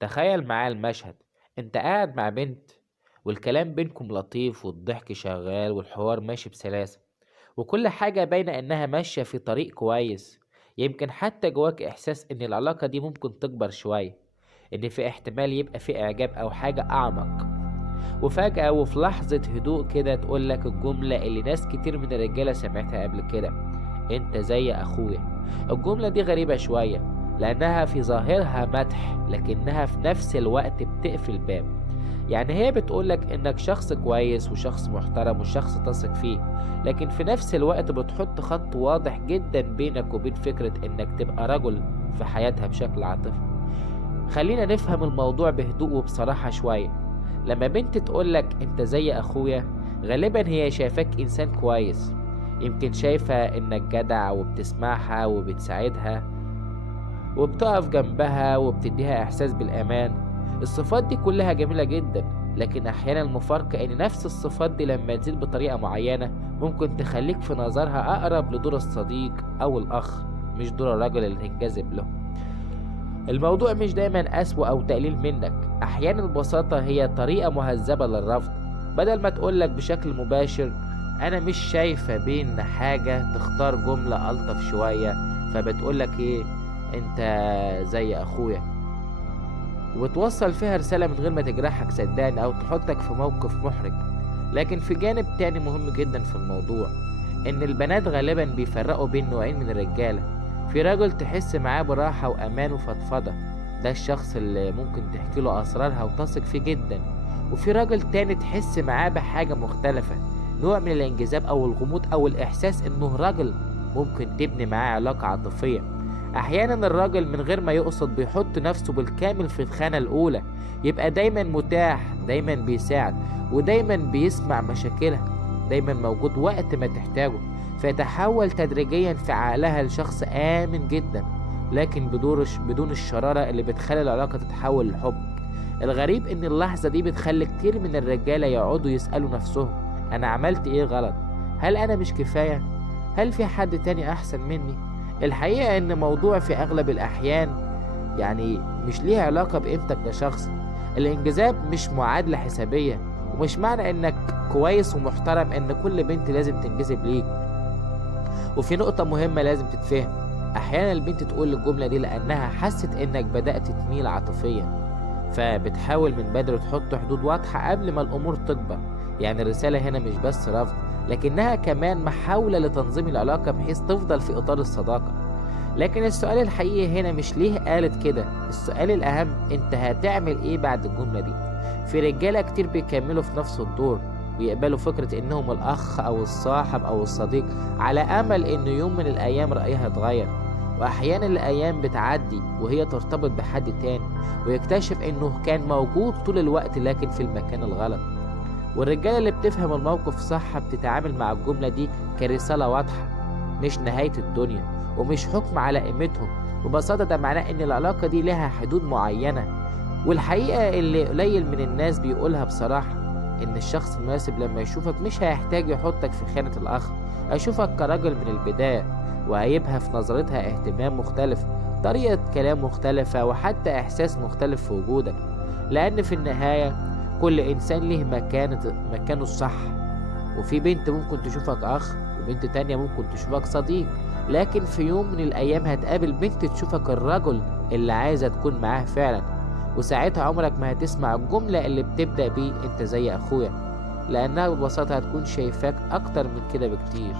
تخيل معايا المشهد، انت قاعد مع بنت والكلام بينكم لطيف والضحك شغال والحوار ماشي بسلاسة، وكل حاجة باينة انها ماشية في طريق كويس. يمكن حتى جواك احساس ان العلاقة دي ممكن تكبر شوية، ان في احتمال يبقى في اعجاب او حاجة اعمق. وفجأة وفي لحظة هدوء كده تقولك الجملة اللي ناس كتير من الرجالة سمعتها قبل كده: انت زي اخويا. الجملة دي غريبة شوية، لانها في ظاهرها مدح لكنها في نفس الوقت بتقفل باب. يعني هي بتقولك انك شخص كويس وشخص محترم وشخص تثق فيه، لكن في نفس الوقت بتحط خط واضح جدا بينك وبين فكرة انك تبقى رجل في حياتها بشكل عاطفي. خلينا نفهم الموضوع بهدوء وبصراحة شوية. لما بنت تقولك انت زي اخويا، غالبا هي شايفاك انسان كويس. يمكن شايفة انك جدع وبتسمعها وبتساعدها وبتقف جنبها وبتديها احساس بالامان. الصفات دي كلها جميلة جدا، لكن احيانا المفارقة ان نفس الصفات دي لما تزيد بطريقة معينة ممكن تخليك في نظرها اقرب لدور الصديق او الاخ، مش دور الرجل اللي تنجذب له. الموضوع مش دايما قسوة أو تقليل منك، أحيانا البساطة هي طريقة مهذبة للرفض. بدل ما تقولك بشكل مباشر أنا مش شايفة بين حاجة، تختار جملة ألطف شوية، فبتقولك إيه؟ أنت زي أخويا، وبتوصل فيها رسالة من غير ما تجرحك صدقني أو تحطك في موقف محرج. لكن في جانب تاني مهم جدا في الموضوع، إن البنات غالبا بيفرقوا بين نوعين من الرجالة. في راجل تحس معاه براحة وأمان وفضفضة، ده الشخص اللي ممكن تحكي له أسرارها وتثق فيه جدا. وفي راجل تاني تحس معاه بحاجة مختلفة، نوع من الانجذاب أو الغموض أو الإحساس إنه راجل ممكن تبني معاه علاقة عاطفية. أحيانا الراجل من غير ما يقصد بيحط نفسه بالكامل في الخانة الأولى، يبقى دايما متاح، دايما بيساعد، ودايما بيسمع مشاكلها، دايما موجود وقت ما تحتاجه، فيتحول تدريجيا في عقلها لشخص آمن جدا، لكن بدون الشرارة اللي بتخلي العلاقة تتحول لحب. الغريب إن اللحظة دي بتخلي كتير من الرجالة يقعدوا يسألوا نفسهم: أنا عملت إيه غلط؟ هل أنا مش كفاية؟ هل في حد تاني أحسن مني؟ الحقيقة إن موضوع في أغلب الأحيان مش ليه علاقة بقيمتك كشخص. الانجذاب مش معادلة حسابية، ومش معنى إنك كويس ومحترم إن كل بنت لازم تنجذب ليك. وفي نقطة مهمة لازم تتفهم، أحيانا البنت تقول الجملة دي لأنها حست إنك بدأت تميل عاطفيا، فبتحاول من بدري تحط حدود واضحة قبل ما الأمور تكبر. يعني الرسالة هنا مش بس رفض، لكنها كمان محاولة لتنظيم العلاقة بحيث تفضل في إطار الصداقة. لكن السؤال الحقيقي هنا مش ليه قالت كده، السؤال الأهم أنت هتعمل إيه بعد الجملة دي؟ في رجالة كتير بيكملوا في نفس الدور ويقبلوا فكرة إنهم الأخ أو الصاحب أو الصديق على أمل إن يوم من الأيام رأيها اتغير. وأحيانا الأيام بتعدي وهي ترتبط بحد تاني ويكتشف إنه كان موجود طول الوقت لكن في المكان الغلط. والرجالة اللي بتفهم الموقف صح بتتعامل مع الجملة دي كرسالة واضحة، مش نهاية الدنيا ومش حكم على قيمتهم. ببساطة ده معناه إن العلاقة دي لها حدود معينة. والحقيقة اللي قليل من الناس بيقولها بصراحة، إن الشخص المناسب لما يشوفك مش هيحتاج يحطك في خانة الأخ، هيشوفك كراجل من البداية، وهيبقى في نظرتها اهتمام مختلف، طريقة كلام مختلفة، وحتى إحساس مختلف في وجودك. لأن في النهاية كل إنسان ليه مكانه الصح. وفي بنت ممكن تشوفك أخ، وبنت تانية ممكن تشوفك صديق، لكن في يوم من الأيام هتقابل بنت تشوفك الرجل اللي عايزة تكون معاه فعلا، وساعتها عمرك ما هتسمع الجملة اللي بتبدأ بيه أنت زي أخويا، لأنها ببساطة هتكون شايفاك أكتر من كده بكتير.